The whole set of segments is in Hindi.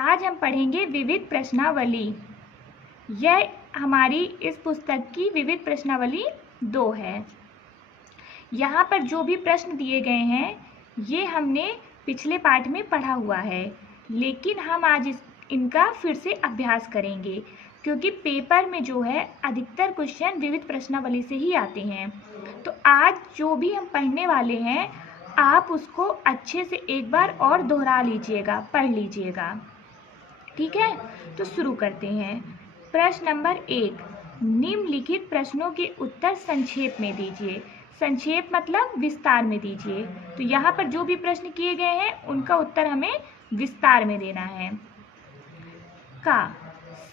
आज हम पढ़ेंगे विविध प्रश्नावली। यह हमारी इस पुस्तक की विविध प्रश्नावली 2 है। यहाँ पर जो भी प्रश्न दिए गए हैं ये हमने पिछले पाठ में पढ़ा हुआ है, लेकिन हम आज इनका फिर से अभ्यास करेंगे क्योंकि पेपर में जो है अधिकतर क्वेश्चन विविध प्रश्नावली से ही आते हैं। तो आज जो भी हम पढ़ने वाले हैं आप उसको अच्छे से एक बार और दोहरा लीजिएगा, पढ़ लीजिएगा, ठीक है। तो शुरू करते हैं। प्रश्न नंबर 1, निम्नलिखित प्रश्नों के उत्तर संक्षेप में दीजिए। संक्षेप मतलब विस्तार में दीजिए। तो यहाँ पर जो भी प्रश्न किए गए हैं उनका उत्तर हमें विस्तार में देना है। का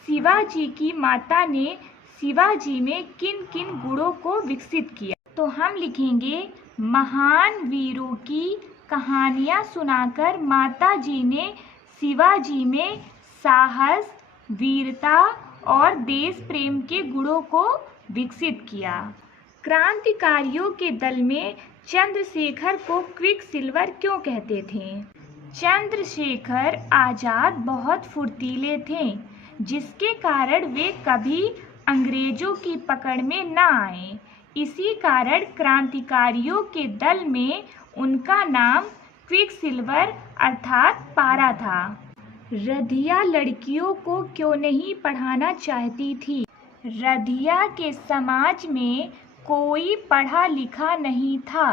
शिवाजी की माता ने शिवाजी में किन किन गुणों को विकसित किया? तो हम लिखेंगे महान वीरों की कहानियाँ सुनाकर माता जी ने शिवाजी में साहस, वीरता और देश प्रेम के गुणों को विकसित किया। क्रांतिकारियों के दल में चंद्रशेखर को क्विक सिल्वर क्यों कहते थे? चंद्रशेखर आजाद बहुत फुर्तीले थे, जिसके कारण वे कभी अंग्रेजों की पकड़ में न आए। इसी कारण क्रांतिकारियों के दल में उनका नाम क्विक सिल्वर अर्थात पारा था। रधिया लड़कियों को क्यों नहीं पढ़ाना चाहती थी? रधिया के समाज में कोई पढ़ा लिखा नहीं था।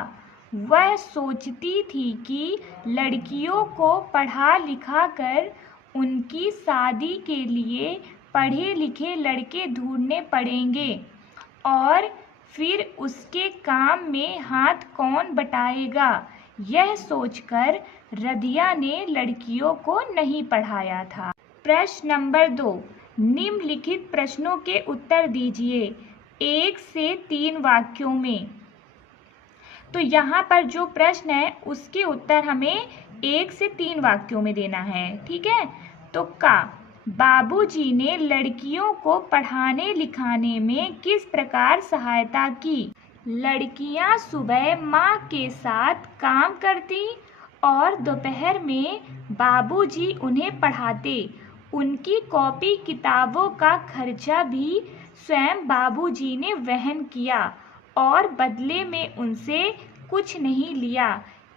वह सोचती थी कि लड़कियों को पढ़ा लिखा कर उनकी शादी के लिए पढ़े लिखे लड़के ढूंढने पड़ेंगे और फिर उसके काम में हाथ कौन बटाएगा। यह सोचकर रधिया ने लड़कियों को नहीं पढ़ाया था। प्रश्न नंबर 2, निम्नलिखित प्रश्नों के उत्तर दीजिए 1 से 3 वाक्यों में। तो यहाँ पर जो प्रश्न है उसके उत्तर हमें 1 से 3 वाक्यों में देना है, ठीक है। तो का बाबूजी ने लड़कियों को पढ़ाने लिखाने में किस प्रकार सहायता की? लड़कियां सुबह माँ के साथ काम करती और दोपहर में बाबूजी उन्हें पढ़ाते। उनकी कॉपी किताबों का खर्चा भी स्वयं बाबूजी ने वहन किया और बदले में उनसे कुछ नहीं लिया।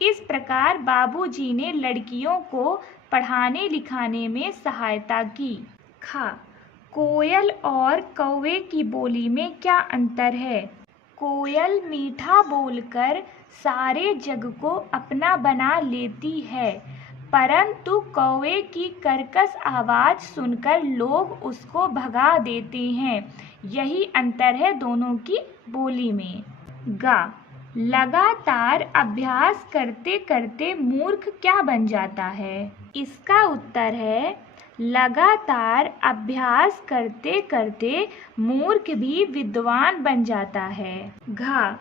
इस प्रकार बाबूजी ने लड़कियों को पढ़ाने लिखाने में सहायता की। खा कोयल और कौवे की बोली में क्या अंतर है? कोयल मीठा बोलकर सारे जग को अपना बना लेती है, परंतु कौवे की कर्कश आवाज़ सुनकर लोग उसको भगा देते हैं। यही अंतर है दोनों की बोली में। गा लगातार अभ्यास करते करते मूर्ख क्या बन जाता है? इसका उत्तर है लगातार अभ्यास करते करते मूर्ख भी विद्वान बन जाता है। घा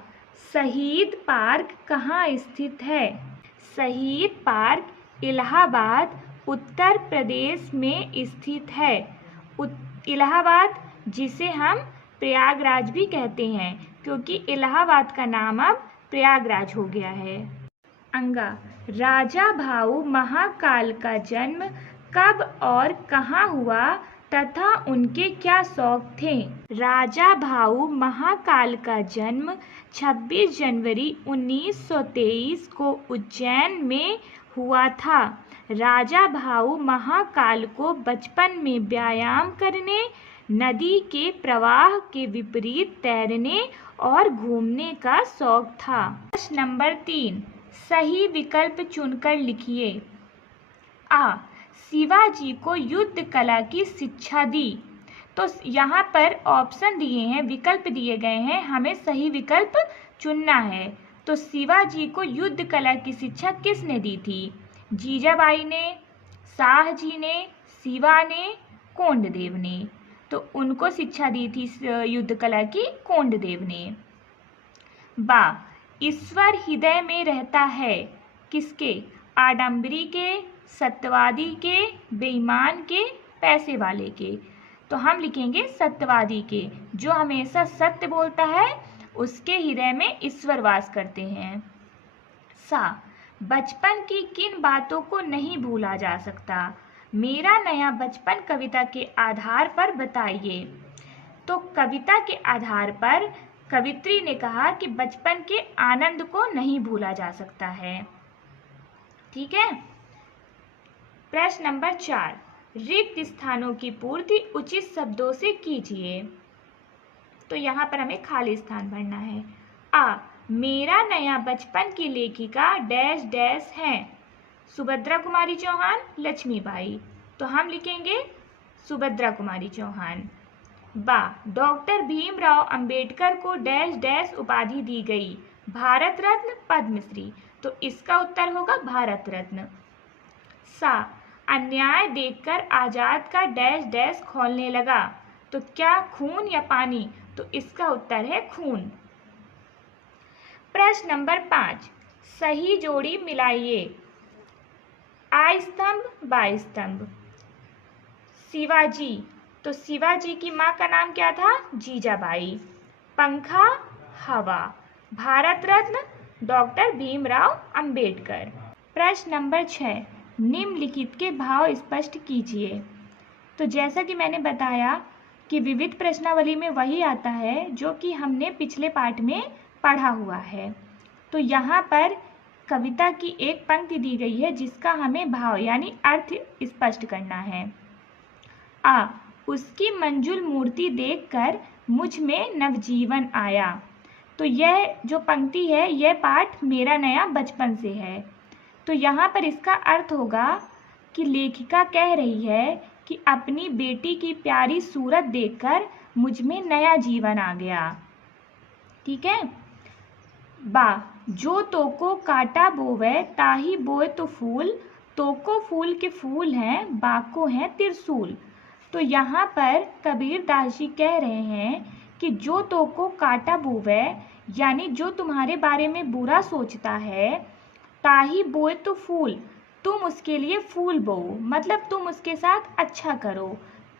शहीद पार्क कहाँ स्थित है? शहीद पार्क इलाहाबाद उत्तर प्रदेश में स्थित है। इलाहाबाद जिसे हम प्रयागराज भी कहते हैं क्योंकि इलाहाबाद का नाम अब प्रयागराज हो गया है। अंगा राजा भाऊ महाकाल का जन्म कब और कहाँ हुआ तथा उनके क्या शौक थे? राजा भाऊ महाकाल का जन्म 26 जनवरी 1923 को उज्जैन में हुआ था। राजा भाऊ महाकाल को बचपन में व्यायाम करने, नदी के प्रवाह के विपरीत तैरने और घूमने का शौक था। प्रश्न नंबर 3, सही विकल्प चुनकर लिखिए। आ शिवाजी को युद्ध कला की शिक्षा दी। तो यहाँ पर ऑप्शन दिए हैं, विकल्प दिए गए हैं, हमें सही विकल्प चुनना है। तो शिवाजी को युद्ध कला की शिक्षा किसने दी थी? जीजाबाई ने, शाहजी ने, शिवा ने, कोंडदेव ने। तो उनको शिक्षा दी थी युद्ध कला की कोंडदेव ने। बा ईश्वर हृदय में रहता है किसके? आडंबरी के, सत्यवादी के, बेईमान के, पैसे वाले के। तो हम लिखेंगे सत्यवादी के। जो हमेशा सत्य बोलता है उसके हृदय में ईश्वर वास करते हैं। सा बचपन की किन बातों को नहीं भूला जा सकता? मेरा नया बचपन कविता के आधार पर बताइए। तो कविता के आधार पर कवित्री ने कहा कि बचपन के आनंद को नहीं भूला जा सकता है। ठीक है। प्रश्न नंबर 4, रिक्त स्थानों की पूर्ति उचित शब्दों से कीजिए। तो यहाँ पर हमें खाली स्थान भरना है। आ, मेरा नया बचपन की लेखिका डैश डैश है। सुभद्रा कुमारी चौहान, लक्ष्मीबाई। तो हम लिखेंगे सुभद्रा कुमारी चौहान। बा, डॉक्टर भीमराव अंबेडकर को डैश डैश उपाधि दी गई, भारत रत्न, पद्मश्री। तो इसका उत्तर होगा भारत रत्न। सा, अन्याय देखकर आजाद का डैश डैश खौलने लगा। तो क्या खून या पानी? तो इसका उत्तर है खून। प्रश्न नंबर 5, सही जोड़ी मिलाइए। आ स्तंभ, बा स्तंभ। शिवाजी, तो शिवाजी की माँ का नाम क्या था? जीजाबाई। पंखा, हवा। भारत रत्न, डॉक्टर भीमराव अंबेडकर। प्रश्न नंबर 6, निम्नलिखित के भाव स्पष्ट कीजिए। तो जैसा कि मैंने बताया कि विविध प्रश्नावली में वही आता है जो कि हमने पिछले पाठ में पढ़ा हुआ है। तो यहाँ पर कविता की एक पंक्ति दी गई है जिसका हमें भाव यानी अर्थ स्पष्ट करना है। आ, उसकी मंजुल मूर्ति देखकर मुझ में नवजीवन आया। तो यह जो पंक्ति है यह पाठ मेरा नया बचपन से है। तो यहाँ पर इसका अर्थ होगा कि लेखिका कह रही है कि अपनी बेटी की प्यारी सूरत देखकर मुझ में नया जीवन आ गया। ठीक है। बा, जो तोको काटा बोवे ताही बोए तो फूल, तोको फूल के फूल हैं, बाको हैं त्रिशूल। तो यहाँ पर कबीर दास जी कह रहे हैं कि जो तोको काटा बोवे यानी जो तुम्हारे बारे में बुरा सोचता है, ताही बोए तो फूल, तुम उसके लिए फूल बोओ, मतलब तुम उसके साथ अच्छा करो।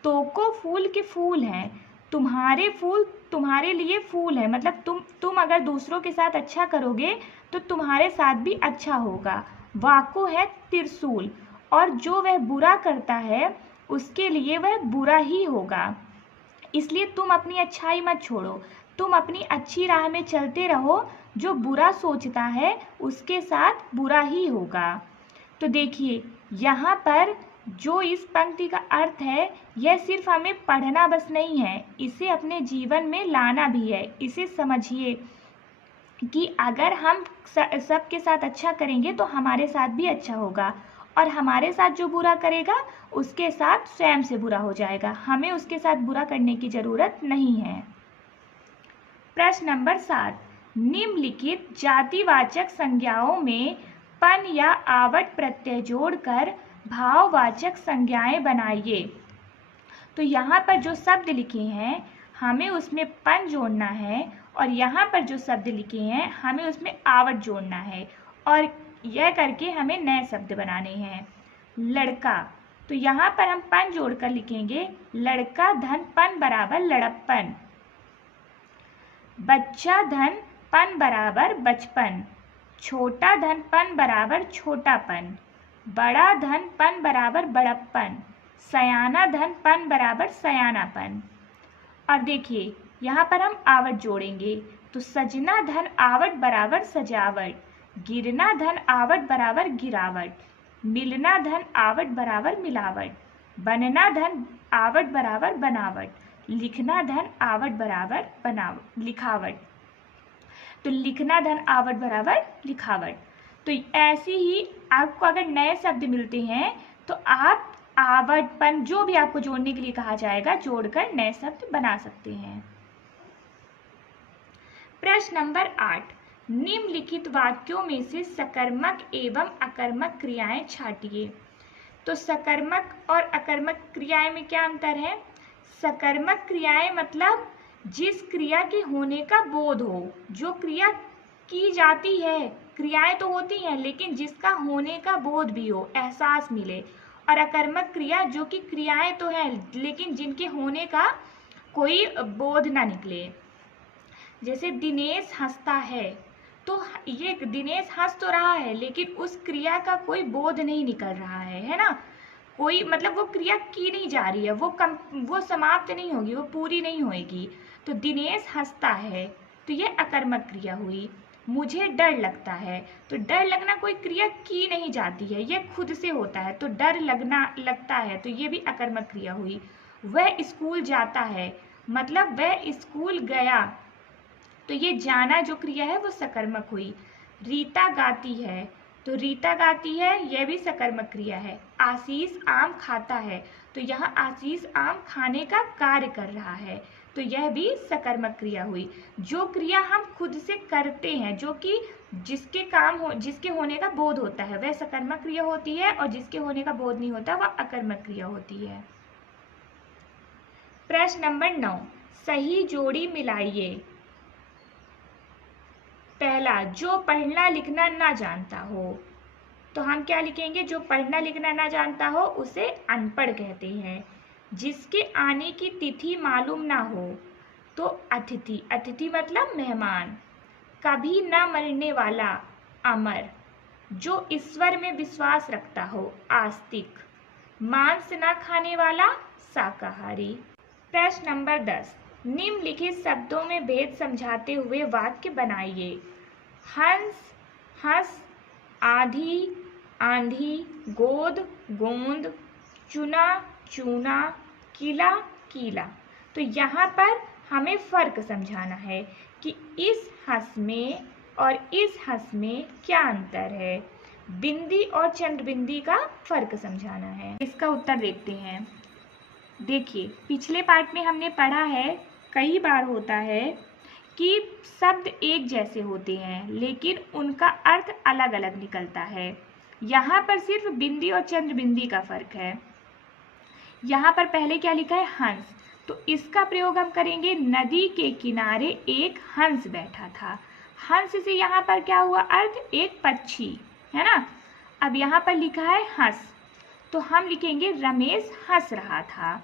तोको फूल के फूल हैं, तुम्हारे फूल तुम्हारे लिए फूल है, मतलब तुम अगर दूसरों के साथ अच्छा करोगे तो तुम्हारे साथ भी अच्छा होगा। वाको है त्रिशूल, और जो वह बुरा करता है उसके लिए वह बुरा ही होगा। इसलिए तुम अपनी अच्छाई मत छोड़ो, तुम अपनी अच्छी राह में चलते रहो। जो बुरा सोचता है उसके साथ बुरा ही होगा। तो देखिए यहाँ पर जो इस पंक्ति का अर्थ है यह सिर्फ हमें पढ़ना बस नहीं है, इसे अपने जीवन में लाना भी है। इसे समझिए कि अगर हम सबके साथ अच्छा करेंगे तो हमारे साथ भी अच्छा होगा, और हमारे साथ जो बुरा करेगा उसके साथ स्वयं से बुरा हो जाएगा। हमें उसके साथ बुरा करने की ज़रूरत नहीं है। प्रश्न नंबर 7, निम्नलिखित जातिवाचक संज्ञाओं में पन या आवट प्रत्यय जोड़कर भाववाचक संज्ञाएं बनाइए। तो यहाँ पर जो शब्द लिखे हैं हमें उसमें पन जोड़ना है, और यहाँ पर जो शब्द लिखे हैं हमें उसमें आवट जोड़ना है, और यह करके हमें नए शब्द बनाने हैं। लड़का, तो यहाँ पर हम पन जोड़कर लिखेंगे लड़का धन पन बराबर लड़प्पन। बच्चा धन पन बराबर बचपन। छोटा धन पन बराबर छोटापन। बड़ा धन पन बराबर बड़प्पन। सयाना धन पन बराबर सयानापन। और देखिए यहाँ पर हम आवट जोड़ेंगे, तो सजना धन आवट बराबर सजावट। गिरना धन आवट बराबर गिरावट। मिलना धन आवट बराबर मिलावट। बनना धन आवट बराबर बनावट। लिखना धन आवट बराबर लिखावट। तो लिखना धन आवट बराबर लिखावट। तो ऐसे ही आपको अगर नए शब्द मिलते हैं तो आप आवटपन जो भी आपको जोड़ने के लिए कहा जाएगा जोड़कर नए शब्द बना सकते हैं। प्रश्न नंबर 8, निम्नलिखित वाक्यों में से सकर्मक एवं अकर्मक क्रियाएं छांटिए। तो सकर्मक और अकर्मक क्रियाएं में क्या अंतर है? सकर्मक क्रियाएं मतलब जिस क्रिया के होने का बोध हो, जो क्रिया की जाती है, क्रियाएं तो होती हैं लेकिन जिसका होने का बोध भी हो, एहसास मिले। और अकर्मक क्रिया जो कि क्रियाएं तो हैं लेकिन जिनके होने का कोई बोध ना निकले। जैसे दिनेश हंसता है, तो ये दिनेश हंस तो रहा है लेकिन उस क्रिया का कोई बोध नहीं निकल रहा है ना। कोई मतलब वो क्रिया की नहीं जा रही है, वो समाप्त नहीं होगी, वो पूरी नहीं होगी। तो दिनेश हंसता है, तो ये अकर्मक क्रिया हुई। मुझे डर लगता है, तो डर लगना कोई क्रिया की नहीं जाती है, ये खुद से होता है, तो डर लगता है, तो ये भी अकर्मक क्रिया हुई। वह स्कूल जाता है, मतलब वह स्कूल गया, तो ये जाना जो क्रिया है वो सकर्मक हुई। रीता गाती है, तो रीता गाती है, यह भी सकर्मक क्रिया है। आशीष आम खाता है, तो यहाँ आशीष आम खाने का कार्य कर रहा है, तो यह भी सकर्मक क्रिया हुई। जो क्रिया हम खुद से करते हैं, जो कि जिसके होने का बोध होता है, वह सकर्मक क्रिया होती है, और जिसके होने का बोध नहीं होता वह अकर्मक क्रिया होती है। प्रश्न नंबर 9, सही जोड़ी मिलाइए। पहला, जो पढ़ना लिखना ना जानता हो, तो हम क्या लिखेंगे? जो पढ़ना लिखना ना जानता हो उसे अनपढ़ कहते हैं। जिसके आने की तिथि मालूम ना हो, तो अतिथि, अतिथि मतलब मेहमान। कभी ना मरने वाला, अमर। जो ईश्वर में विश्वास रखता हो, आस्तिक। मांस ना खाने वाला, शाकाहारी। प्रश्न नंबर 10, निम्नलिखित शब्दों में भेद समझाते हुए वाक्य बनाइए। हंस, हंस, आधी, आंधी, गोद, गोंद, चुना, चूना, किला, कीला। तो यहाँ पर हमें फर्क समझाना है कि इस हंस में और इस हंस में क्या अंतर है। बिंदी और चंद्रबिंदी का फर्क समझाना है। इसका उत्तर देखते हैं। देखिए, पिछले पार्ट में हमने पढ़ा है, कई बार होता है कि शब्द एक जैसे होते हैं लेकिन उनका अर्थ अलग अलग निकलता है। यहाँ पर सिर्फ बिंदी और चंद्रबिंदी का फर्क है। यहाँ पर पहले क्या लिखा है? हंस, तो इसका प्रयोग हम करेंगे, नदी के किनारे एक हंस बैठा था। हंस से यहाँ पर क्या हुआ अर्थ? एक पक्षी, है ना। अब यहाँ पर लिखा है हंस, तो हम लिखेंगे रमेश हंस रहा था।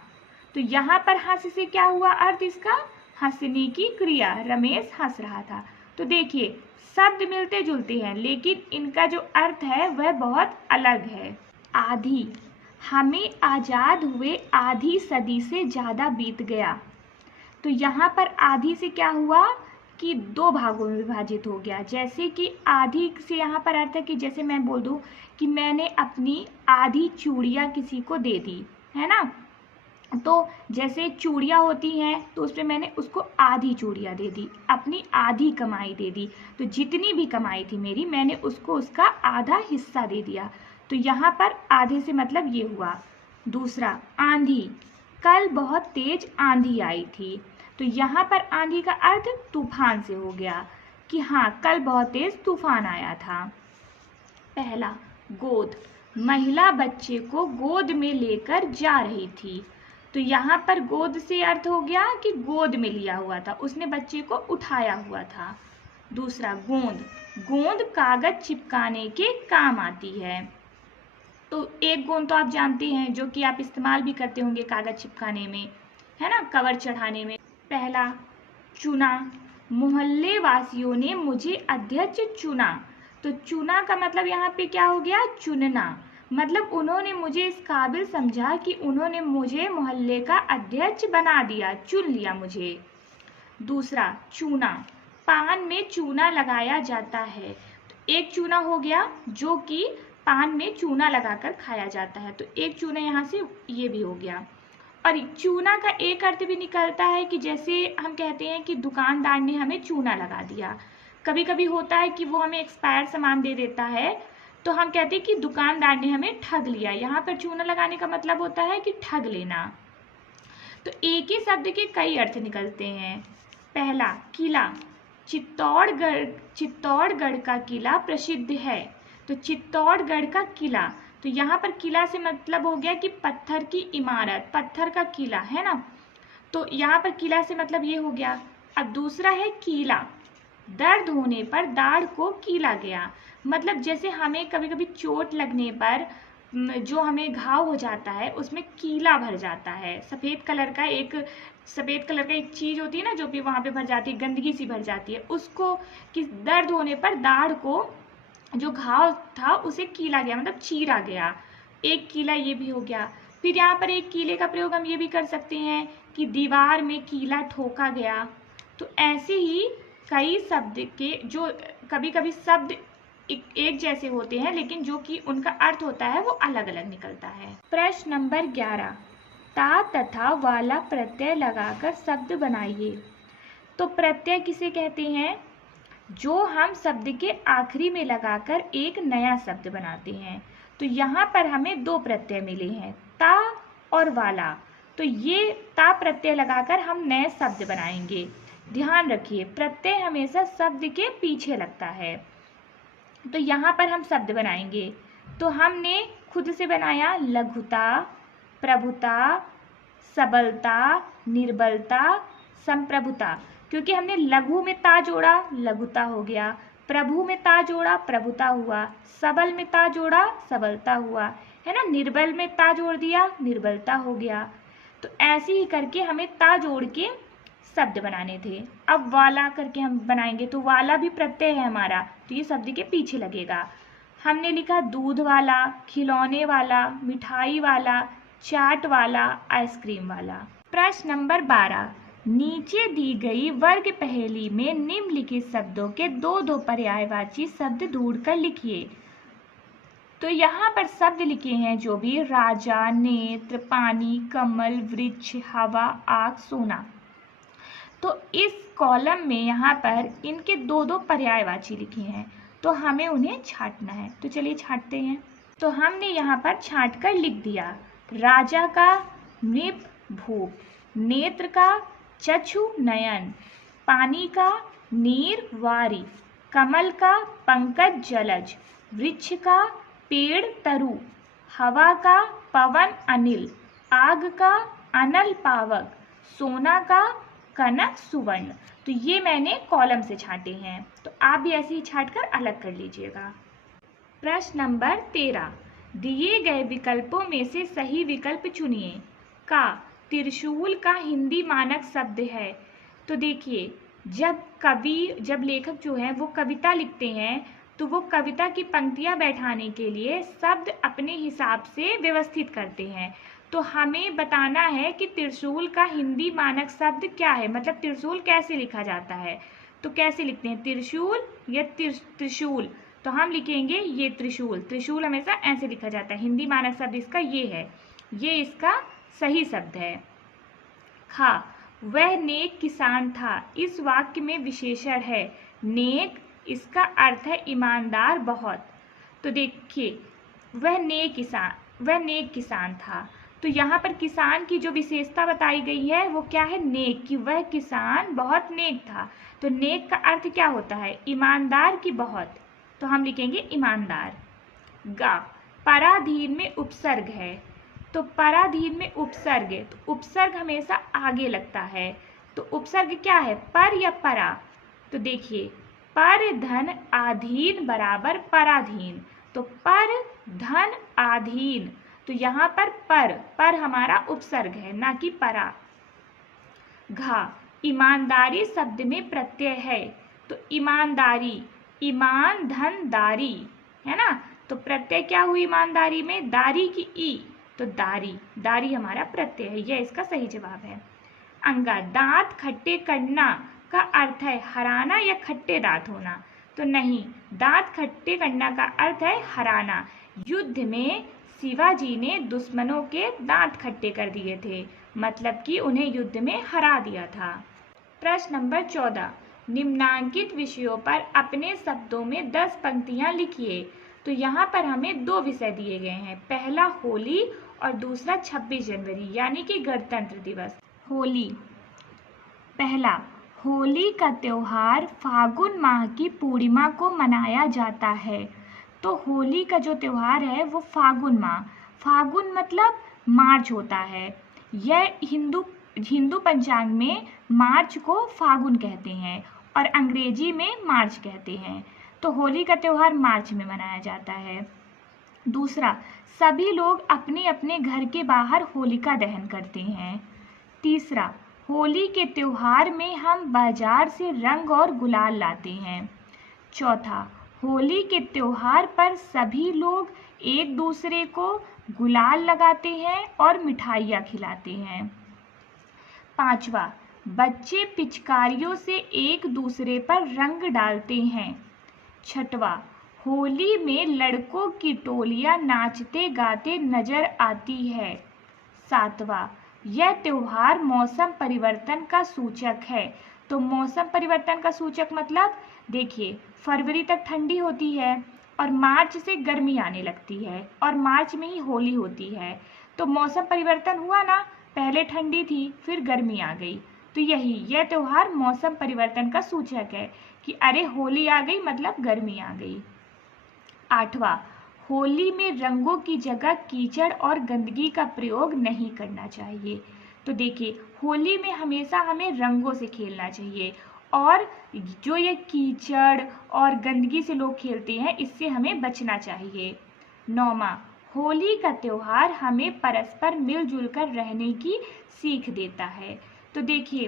तो यहाँ पर हंस से क्या हुआ अर्थ इसका? हंसने की क्रिया, रमेश हंस रहा था। तो देखिए, शब्द मिलते जुलते हैं लेकिन इनका जो अर्थ है वह बहुत अलग है। आधी, हमें आज़ाद हुए आधी सदी से ज़्यादा बीत गया। तो यहाँ पर आधी से क्या हुआ कि दो भागों में विभाजित हो गया। जैसे कि आधी से यहाँ पर अर्थ है कि जैसे मैं बोल दूँ कि मैंने अपनी आधी चूड़ियाँ किसी को दे दी, है ना। तो जैसे चूड़ियाँ होती हैं तो उसमें मैंने उसको आधी चूड़ियाँ दे दी, अपनी आधी कमाई दे दी। तो जितनी भी कमाई थी मेरी, मैंने उसको उसका आधा हिस्सा दे दिया। तो यहाँ पर आधे से मतलब ये हुआ। दूसरा, आंधी, कल बहुत तेज आंधी आई थी। तो यहाँ पर आंधी का अर्थ तूफान से हो गया कि हाँ, कल बहुत तेज तूफान आया था। पहला, गोद, महिला बच्चे को गोद में लेकर जा रही थी। तो यहाँ पर गोद से अर्थ हो गया कि गोद में लिया हुआ था, उसने बच्चे को उठाया हुआ था। दूसरा, गोंद, गोंद कागज चिपकाने के काम आती है। तो एक गोंद तो आप जानते हैं जो कि आप इस्तेमाल भी करते होंगे कागज चिपकाने में, है ना, कवर चढ़ाने में। पहला, चुना, मोहल्ले वासियों ने मुझे अध्यक्ष चुना। तो चुना का मतलब यहाँ पे क्या हो गया? चुनना, मतलब उन्होंने मुझे इस काबिल समझा कि उन्होंने मुझे मोहल्ले का अध्यक्ष बना दिया, चुन लिया मुझे। दूसरा, चूना, पान में चूना लगाया जाता है। तो एक चूना हो गया जो कि पान में चूना लगाकर खाया जाता है, तो एक चूना यहाँ से ये भी हो गया। और चूना का एक अर्थ भी निकलता है कि जैसे हम कहते हैं कि दुकानदार ने हमें चूना लगा दिया। कभी कभी होता है कि वो हमें एक्सपायर सामान दे देता है, तो हम कहते हैं कि दुकानदार ने हमें ठग लिया। यहाँ पर चूना लगाने का मतलब होता है कि ठग लेना। तो एक ही शब्द के कई अर्थ निकलते हैं। पहला, किला, चित्तौड़गढ़ का किला प्रसिद्ध है। तो चित्तौड़गढ़ का किला, तो यहाँ पर किला से मतलब हो गया कि पत्थर की इमारत, पत्थर का किला, है ना। तो यहाँ पर किला से मतलब ये हो गया। अब दूसरा है कीला, दर्द होने पर दाढ़ को कीला गया। मतलब जैसे हमें कभी कभी चोट लगने पर जो हमें घाव हो जाता है उसमें कीला भर जाता है। सफ़ेद कलर का एक चीज़ होती है ना जो भी वहाँ पे भर जाती है, गंदगी सी भर जाती है, उसको कि दर्द होने पर दाढ़ को जो घाव था उसे कीला गया, मतलब चीरा गया। एक कीला ये भी हो गया। फिर यहाँ पर एक कीले का प्रयोग हम ये भी कर सकते हैं कि दीवार में कीला ठोका गया। तो ऐसे ही कई शब्द के जो कभी कभी शब्द एक जैसे होते हैं लेकिन जो कि उनका अर्थ होता है वो अलग अलग निकलता है। प्रश्न नंबर 11, ता तथा वाला प्रत्यय लगाकर शब्द बनाइए। तो प्रत्यय किसे कहते हैं? जो हम शब्द के आखिरी में लगाकर एक नया शब्द बनाते हैं। तो यहाँ पर हमें दो प्रत्यय मिले हैं, ता और वाला। तो ये ता प्रत्यय लगाकर हम नए शब्द बनाएंगे। ध्यान रखिए, प्रत्यय हमेशा शब्द के पीछे लगता है। तो यहाँ पर हम शब्द बनाएंगे। तो हमने खुद से बनाया लघुता, प्रभुता, सबलता, निर्बलता, संप्रभुता। क्योंकि हमने लघु में ता जोड़ा, लघुता हो गया। प्रभु में ता जोड़ा, प्रभुता हुआ। सबल में ता जोड़ा, सबलता हुआ, है ना। निर्बल में ता जोड़ दिया, निर्बलता हो गया। तो ऐसे ही करके हमें ता जोड़ के शब्द बनाने थे। अब वाला करके हम बनाएंगे। तो वाला भी प्रत्यय है हमारा, तो ये शब्द के पीछे लगेगा। हमने लिखा दूध वाला, खिलौने वाला, मिठाई वाला, चाट वाला, आइसक्रीम वाला। प्रश्न नंबर 12, नीचे दी गई वर्ग पहेली में निम्नलिखित शब्दों के दो दो पर्यायवाची शब्द ढूंढकर लिखिए। तो यहाँ पर शब्द लिखे हैं जो भी, राजा, नेत्र, पानी, कमल, वृक्ष, हवा, आग, सोना। तो इस कॉलम में यहाँ पर इनके दो दो पर्यायवाची लिखे हैं, तो हमें उन्हें छांटना है। तो चलिए छांटते हैं। तो हमने यहाँ पर छांट कर लिख दिया, राजा का नृप भूप, नेत्र का चक्षु नयन, पानी का नीर वारी, कमल का पंकज जलज, वृक्ष का पेड़ तरु, हवा का पवन अनिल, आग का अनल पावक, सोना का कनक सुवर्ण। तो ये मैंने कॉलम से छांटे हैं, तो आप भी ऐसे ही छांट कर अलग कर लीजिएगा। प्रश्न नंबर 13, दिए गए विकल्पों में से सही विकल्प चुनिए। का त्रिशूल का हिंदी मानक शब्द है। तो देखिए, जब लेखक जो है वो कविता लिखते हैं तो वो कविता की पंक्तियां बैठाने के लिए शब्द अपने हिसाब से व्यवस्थित करते हैं। तो हमें बताना है कि त्रिशूल का हिंदी मानक शब्द क्या है, मतलब त्रिशूल कैसे लिखा जाता है। तो कैसे लिखते हैं, त्रिशूल या त्रिशूल। तो हम लिखेंगे ये त्रिशूल। त्रिशूल हमेशा ऐसे लिखा जाता है। हिंदी मानक शब्द इसका ये है, ये इसका सही शब्द है। खा, वह नेक किसान था। इस वाक्य में विशेषण है नेक, इसका अर्थ है ईमानदार बहुत। तो देखिए, वह नेक किसान था। तो यहाँ पर किसान की जो विशेषता बताई गई है वो क्या है, नेक, कि वह किसान बहुत नेक था। तो नेक का अर्थ क्या होता है, ईमानदार की बहुत। तो हम लिखेंगे ईमानदार। गा, पराधीन में उपसर्ग है। तो पराधीन में उपसर्ग है, तो उपसर्ग हमेशा आगे लगता है। तो उपसर्ग क्या है, पर या परा। तो देखिए, पर धन आधीन बराबर पराधीन। तो पर धन आधीन, तो यहाँ पर हमारा उपसर्ग है, ना कि परा। घा, ईमानदारी शब्द में प्रत्यय है। तो ईमानदारी, ईमान धन दारी, है ना। तो प्रत्यय क्या हुई ईमानदारी में, दारी की ई, तो दारी, दारी हमारा प्रत्यय है। यह इसका सही जवाब है। अंगा, दांत खट्टे करना का अर्थ है हराना या खट्टे दांत होना। तो नहीं, दांत खट्टे करना का अर्थ है हराना। युद्ध में शिवाजी ने दुश्मनों के दांत खट्टे कर दिए थे, मतलब कि उन्हें युद्ध में हरा दिया था। प्रश्न नंबर 14, निम्नांकित विषयों पर अपने शब्दों में 10 पंक्तियां लिखिए। तो यहाँ पर हमें 2 विषय दिए गए हैं, पहला होली और दूसरा 26 जनवरी यानी कि गणतंत्र दिवस। होली, पहला, होली का त्योहार फागुन माह की पूर्णिमा को मनाया जाता है। तो होली का जो त्योहार है वो फागुन माह, फागुन मतलब मार्च होता है। यह हिंदू पंचांग में मार्च को फागुन कहते हैं और अंग्रेजी में मार्च कहते हैं। तो होली का त्योहार मार्च में मनाया जाता है। दूसरा, सभी लोग अपने अपने घर के बाहर होलिका दहन करते हैं। तीसरा, होली के त्योहार में हम बाजार से रंग और गुलाल लाते हैं। चौथा, होली के त्योहार पर सभी लोग एक दूसरे को गुलाल लगाते हैं और मिठाइयाँ खिलाते हैं। 5वां, बच्चे पिचकारियों से एक दूसरे पर रंग डालते हैं। 6वां, होली में लड़कों की टोलियाँ नाचते गाते नजर आती है। 7वां, यह त्योहार मौसम परिवर्तन का सूचक है। तो मौसम परिवर्तन का सूचक मतलब देखिए, फरवरी तक ठंडी होती है और मार्च से गर्मी आने लगती है और मार्च में ही होली होती है। तो मौसम परिवर्तन हुआ ना, पहले ठंडी थी फिर गर्मी आ गई। तो यह त्योहार मौसम परिवर्तन का सूचक है कि अरे होली आ गई मतलब गर्मी आ गई। 8वां, होली में रंगों की जगह कीचड़ और गंदगी का प्रयोग नहीं करना चाहिए। तो देखिए, होली में हमेशा हमें रंगों से खेलना चाहिए और जो ये कीचड़ और गंदगी से लोग खेलते हैं इससे हमें बचना चाहिए। 9वां, होली का त्योहार हमें परस्पर मिलजुल कर रहने की सीख देता है। तो देखिए,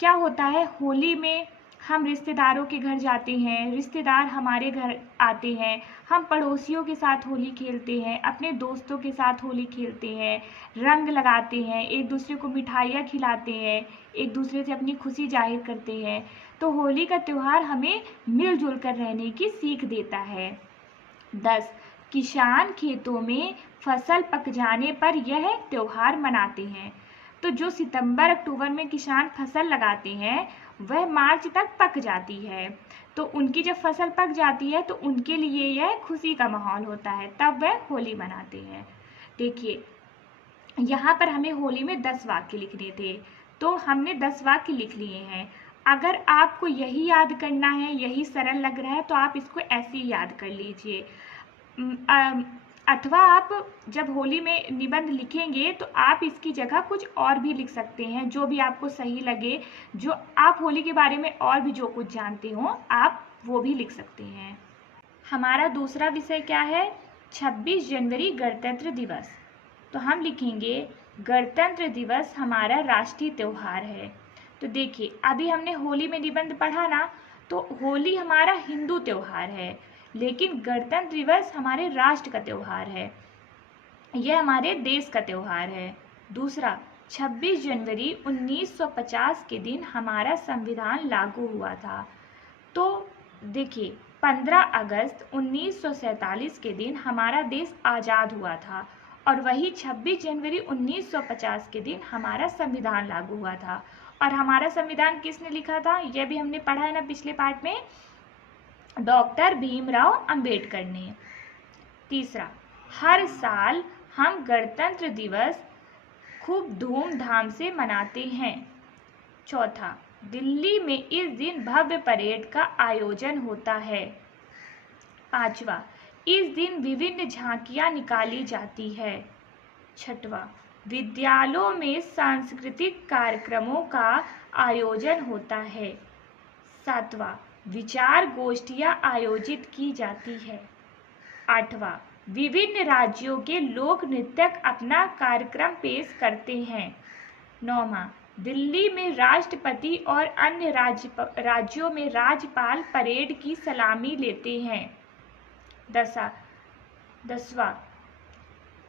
क्या होता है, होली में हम रिश्तेदारों के घर जाते हैं, रिश्तेदार हमारे घर आते हैं, हम पड़ोसियों के साथ होली खेलते हैं, अपने दोस्तों के साथ होली खेलते हैं, रंग लगाते हैं, एक दूसरे को मिठाइयाँ खिलाते हैं, एक दूसरे से अपनी खुशी जाहिर करते हैं। तो होली का त्योहार हमें मिलजुल कर रहने की सीख देता है। 10, किसान खेतों में फसल पक जाने पर यह त्योहार मनाते हैं। तो जो सितंबर अक्टूबर में किसान फसल लगाते हैं वह मार्च तक पक जाती है। तो उनकी जब फसल पक जाती है तो उनके लिए यह खुशी का माहौल होता है, तब वह होली मनाते हैं। देखिए, यहाँ पर हमें होली में 10 वाक्य लिखने थे, तो हमने 10 वाक्य लिख लिए हैं। अगर आपको यही याद करना है, यही सरल लग रहा है, तो आप इसको ऐसे ही याद कर लीजिए। अथवा आप जब होली में निबंध लिखेंगे तो आप इसकी जगह कुछ और भी लिख सकते हैं, जो भी आपको सही लगे, जो आप होली के बारे में और भी जो कुछ जानते हो आप वो भी लिख सकते हैं। हमारा दूसरा विषय क्या है? 26 जनवरी गणतंत्र दिवस। तो हम लिखेंगे गणतंत्र दिवस हमारा राष्ट्रीय त्योहार है। तो देखिए, अभी हमने होली में निबंध पढ़ा ना, तो होली हमारा हिंदू त्योहार है, लेकिन गणतंत्र दिवस हमारे राष्ट्र का त्योहार है, यह हमारे देश का त्योहार है। दूसरा, 26 जनवरी 1950 के दिन हमारा संविधान लागू हुआ था। तो देखिए, 15 अगस्त 1947 के दिन हमारा देश आज़ाद हुआ था और वही 26 जनवरी 1950 के दिन हमारा संविधान लागू हुआ था। और हमारा संविधान किसने लिखा था, यह भी हमने पढ़ा है ना पिछले पार्ट में, डॉक्टर भीमराव अंबेडकर ने। तीसरा, हर साल हम गणतंत्र दिवस खूब धूमधाम से मनाते हैं। चौथा, दिल्ली में इस दिन भव्य परेड का आयोजन होता है। 5वां, इस दिन विभिन्न झांकियां निकाली जाती है। 6वां, विद्यालयों में सांस्कृतिक कार्यक्रमों का आयोजन होता है। 7वां, विचार गोष्ठियां आयोजित की जाती है। 8वां, विभिन्न राज्यों के लोक नृत्यक अपना कार्यक्रम पेश करते हैं। 9वां, दिल्ली में राष्ट्रपति और अन्य राज्यों में राज्यपाल परेड की सलामी लेते हैं। 10वां,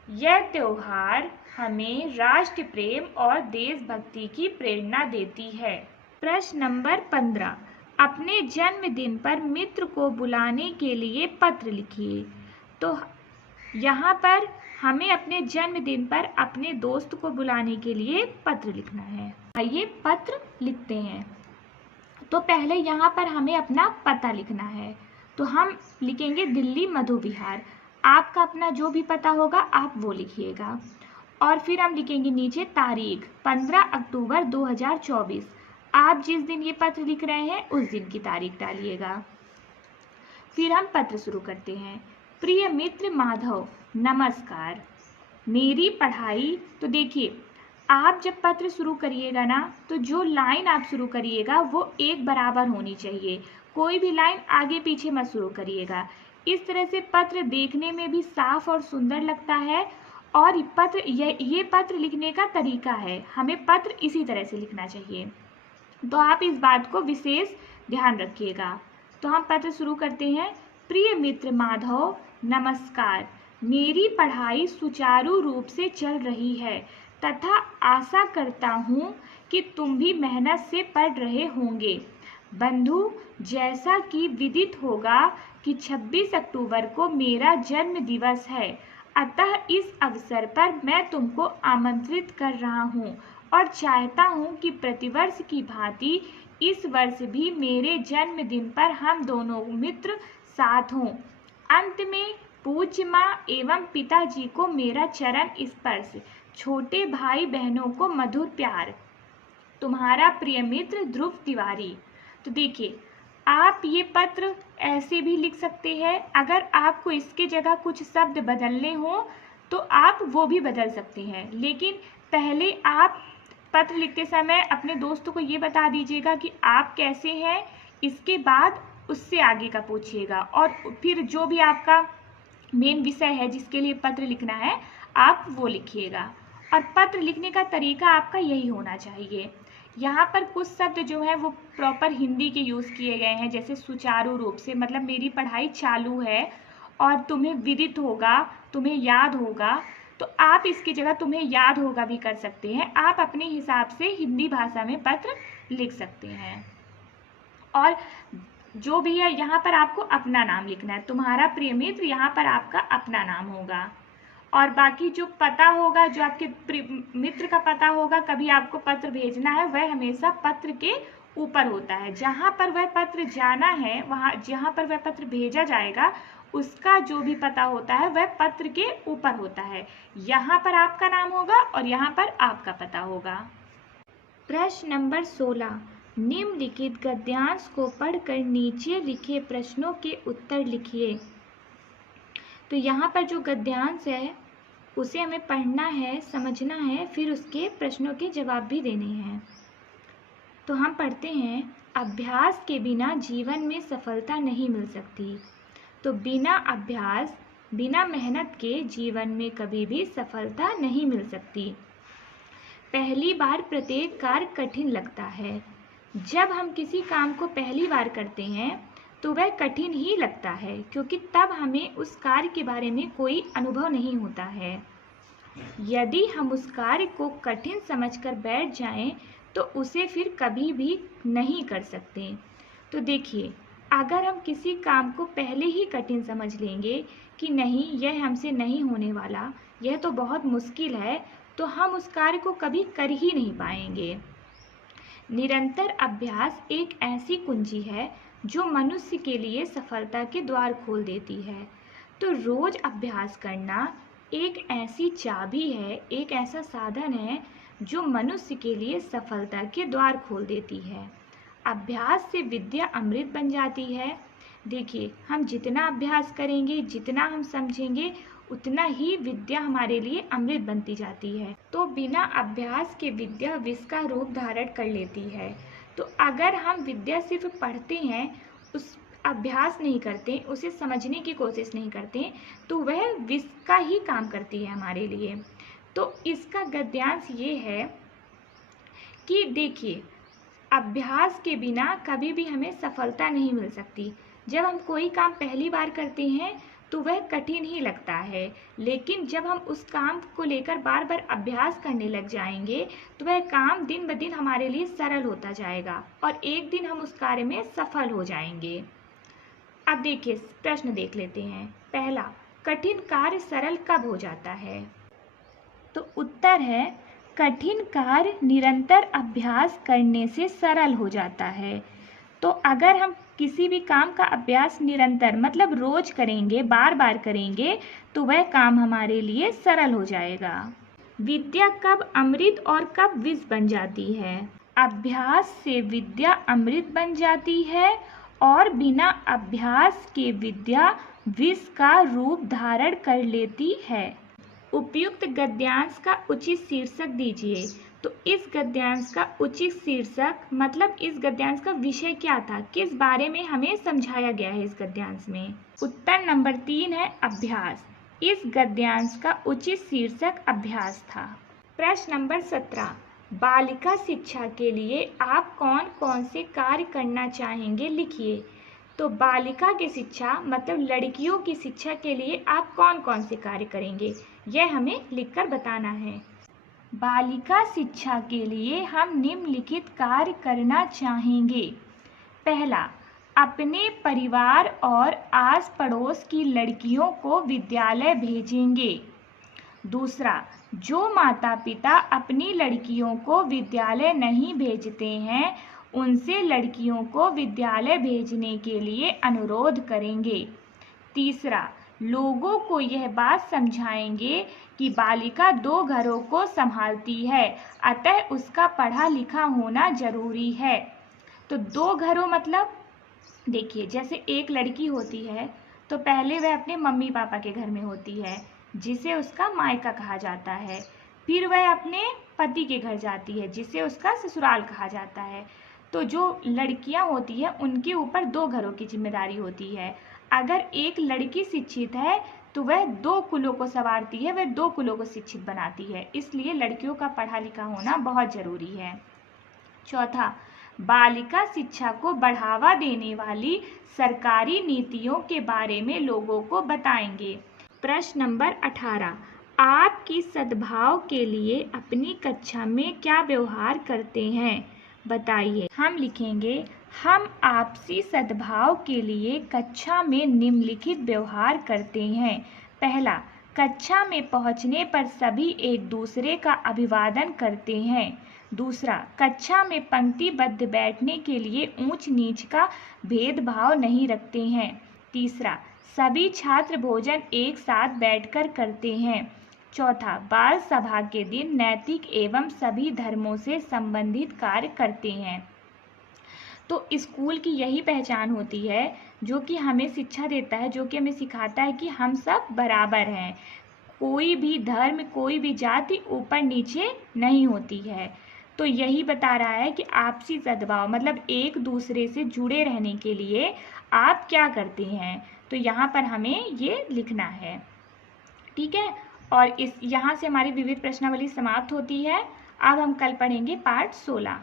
यह त्योहार हमें राष्ट्र प्रेम और देशभक्ति की प्रेरणा देती है। प्रश्न नंबर 15, अपने जन्मदिन पर मित्र को बुलाने के लिए पत्र लिखिए। तो यहाँ पर हमें अपने जन्मदिन पर अपने दोस्त को बुलाने के लिए पत्र लिखना है। आइए पत्र लिखते हैं। तो पहले यहाँ पर हमें अपना पता लिखना है। तो हम लिखेंगे दिल्ली मधु विहार। आपका अपना जो भी पता होगा आप वो लिखिएगा। और फिर हम लिखेंगे नीचे तारीख 15 अक्टूबर 2024। आप जिस दिन ये पत्र लिख रहे हैं उस दिन की तारीख डालिएगा। फिर हम पत्र शुरू करते हैं। प्रिय मित्र माधव, नमस्कार। मेरी पढ़ाई, तो देखिए, आप जब पत्र शुरू करिएगा ना, तो जो लाइन आप शुरू करिएगा वो एक बराबर होनी चाहिए। कोई भी लाइन आगे पीछे मत शुरू करिएगा। इस तरह से पत्र देखने में भी साफ और सुंदर लगता है। और ये पत्र लिखने का तरीका है, हमें पत्र इसी तरह से लिखना चाहिए। तो आप इस बात को विशेष ध्यान रखिएगा। तो हम पत्र शुरू करते हैं। प्रिय मित्र माधव, नमस्कार। मेरी पढ़ाई सुचारू रूप से चल रही है तथा आशा करता हूँ कि तुम भी मेहनत से पढ़ रहे होंगे। बंधु, जैसा कि विदित होगा कि 26 अक्टूबर को मेरा जन्म दिवस है, अतः इस अवसर पर मैं तुमको आमंत्रित कर रहा हूँ और चाहता हूँ कि प्रतिवर्ष की भांति इस वर्ष भी मेरे जन्मदिन पर हम दोनों मित्र साथ हों। अंत में पूज्य माँ एवं पिताजी को मेरा चरण स्पर्श, छोटे भाई बहनों को मधुर प्यार। तुम्हारा प्रिय मित्र ध्रुव तिवारी। तो देखिए, आप ये पत्र ऐसे भी लिख सकते हैं। अगर आपको इसके जगह कुछ शब्द बदलने हो तो आप वो भी बदल सकते हैं, लेकिन पहले आप पत्र लिखते समय अपने दोस्तों को ये बता दीजिएगा कि आप कैसे हैं, इसके बाद उससे आगे का पूछिएगा और फिर जो भी आपका मेन विषय है जिसके लिए पत्र लिखना है आप वो लिखिएगा। और पत्र लिखने का तरीका आपका यही होना चाहिए। यहाँ पर कुछ शब्द जो है वो प्रॉपर हिंदी के यूज़ किए गए हैं, जैसे सुचारू रूप से, मतलब मेरी पढ़ाई चालू है, और तुम्हें विदित होगा, तुम्हें याद होगा, तो आप इसकी जगह तुम्हें याद होगा भी कर सकते हैं। आप अपने हिसाब से हिंदी भाषा में पत्र लिख सकते हैं। और जो भी है यहाँ पर आपको अपना नाम लिखना है। तुम्हारा प्रिय मित्र, यहाँ पर आपका अपना नाम होगा। और बाकी जो पता होगा, जो आपके मित्र का पता होगा, कभी आपको पत्र भेजना है, वह हमेशा पत्र के ऊपर होता है। जहाँ पर वह पत्र जाना है, वहाँ जहाँ पर वह पत्र भेजा जाएगा, उसका जो भी पता होता है वह पत्र के ऊपर होता है। यहाँ पर आपका नाम होगा और यहाँ पर आपका पता होगा। प्रश्न नंबर 16, निम्नलिखित गद्यांश को पढ़कर नीचे लिखे प्रश्नों के उत्तर लिखिए। तो यहाँ पर जो गद्यांश है उसे हमें पढ़ना है, समझना है, फिर उसके प्रश्नों के जवाब भी देने हैं। तो हम पढ़ते हैं, अभ्यास के बिना जीवन में सफलता नहीं मिल सकती। तो बिना अभ्यास, बिना मेहनत के जीवन में कभी भी सफलता नहीं मिल सकती। पहली बार प्रत्येक कार्य कठिन लगता है। जब हम किसी काम को पहली बार करते हैं तो वह कठिन ही लगता है, क्योंकि तब हमें उस कार्य के बारे में कोई अनुभव नहीं होता है। यदि हम उस कार्य को कठिन समझकर बैठ जाएं तो उसे फिर कभी भी नहीं कर सकते। तो देखिए, अगर हम किसी काम को पहले ही कठिन समझ लेंगे कि नहीं, यह हमसे नहीं होने वाला, यह तो बहुत मुश्किल है, तो हम उस कार्य को कभी कर ही नहीं पाएंगे। निरंतर अभ्यास एक ऐसी कुंजी है जो मनुष्य के लिए सफलता के द्वार खोल देती है। तो रोज अभ्यास करना एक ऐसी चाबी है, एक ऐसा साधन है जो मनुष्य के लिए सफलता के द्वार खोल देती है। अभ्यास से विद्या अमृत बन जाती है। देखिए, हम जितना अभ्यास करेंगे, जितना हम समझेंगे, उतना ही विद्या हमारे लिए अमृत बनती जाती है। तो बिना अभ्यास के विद्या विष का रूप धारण कर लेती है। तो अगर हम विद्या सिर्फ पढ़ते हैं, उस अभ्यास नहीं करते, उसे समझने की कोशिश नहीं करते, तो वह विष का ही काम करती है हमारे लिए। तो इसका गद्यांश ये है कि देखिए, अभ्यास के बिना कभी भी हमें सफलता नहीं मिल सकती। जब हम कोई काम पहली बार करते हैं तो वह कठिन ही लगता है, लेकिन जब हम उस काम को लेकर बार बार अभ्यास करने लग जाएंगे तो वह काम दिन ब दिन हमारे लिए सरल होता जाएगा और एक दिन हम उस कार्य में सफल हो जाएंगे। अब देखिए, प्रश्न देख लेते हैं। पहला, कठिन कार्य सरल कब हो जाता है? तो उत्तर है, कठिन कार्य निरंतर अभ्यास करने से सरल हो जाता है। तो अगर हम किसी भी काम का अभ्यास निरंतर, मतलब रोज करेंगे, बार बार करेंगे, तो वह काम हमारे लिए सरल हो जाएगा। विद्या कब अमृत और कब विष बन जाती है? अभ्यास से विद्या अमृत बन जाती है और बिना अभ्यास के विद्या विष का रूप धारण कर लेती है। उपयुक्त गद्यांश का उचित शीर्षक दीजिए। तो इस गद्यांश का उचित शीर्षक, मतलब इस गद्यांश का विषय क्या था, किस बारे में हमें समझाया गया है इस गद्यांश में? उत्तर नंबर 3 है अभ्यास। इस गद्यांश का उचित शीर्षक अभ्यास था। प्रश्न नंबर 17, बालिका शिक्षा के लिए आप कौन कौन से कार्य करना चाहेंगे, लिखिए। तो बालिका की शिक्षा मतलब लड़कियों की शिक्षा के लिए आप कौन कौन से कार्य करेंगे, यह हमें लिखकर बताना है। बालिका शिक्षा के लिए हम निम्नलिखित कार्य करना चाहेंगे। पहला, अपने परिवार और आस पड़ोस की लड़कियों को विद्यालय भेजेंगे। दूसरा, जो माता पिता अपनी लड़कियों को विद्यालय नहीं भेजते हैं उनसे लड़कियों को विद्यालय भेजने के लिए अनुरोध करेंगे। तीसरा, लोगों को यह बात समझाएंगे कि बालिका 2 घरों को संभालती है, अतः उसका पढ़ा लिखा होना जरूरी है। तो 2 घरों मतलब देखिए, जैसे एक लड़की होती है तो पहले वह अपने मम्मी पापा के घर में होती है जिसे उसका मायका कहा जाता है, फिर वह अपने पति के घर जाती है जिसे उसका ससुराल कहा जाता है। तो जो लड़कियां होती हैं उनके ऊपर 2 घरों की जिम्मेदारी होती है। अगर एक लड़की शिक्षित है तो वह 2 कुलों को संवारती है, वह 2 कुलों को शिक्षित बनाती है, इसलिए लड़कियों का पढ़ा लिखा होना बहुत जरूरी है। चौथा, बालिका शिक्षा को बढ़ावा देने वाली सरकारी नीतियों के बारे में लोगों को बताएंगे। प्रश्न नंबर 18, आपकी सद्भाव के लिए अपनी कक्षा में क्या व्यवहार करते हैं, बताइए। हम लिखेंगे, हम आपसी सद्भाव के लिए कक्षा में निम्नलिखित व्यवहार करते हैं। पहला, कक्षा में पहुंचने पर सभी एक दूसरे का अभिवादन करते हैं। दूसरा, कक्षा में पंक्तिबद्ध बैठने के लिए ऊंच नीच का भेदभाव नहीं रखते हैं। तीसरा, सभी छात्र भोजन एक साथ बैठकर करते हैं। चौथा, बाल सभा के दिन नैतिक एवं सभी धर्मों से संबंधित कार्य करते हैं। तो स्कूल की यही पहचान होती है जो कि हमें शिक्षा देता है, जो कि हमें सिखाता है कि हम सब बराबर हैं, कोई भी धर्म कोई भी जाति ऊपर नीचे नहीं होती है। तो यही बता रहा है कि आपसी सद्भाव मतलब एक दूसरे से जुड़े रहने के लिए आप क्या करते हैं, तो यहाँ पर हमें ये लिखना है। ठीक है, और यहाँ से हमारी विविध प्रश्नावली समाप्त होती है। अब हम कल पढ़ेंगे पाठ 16।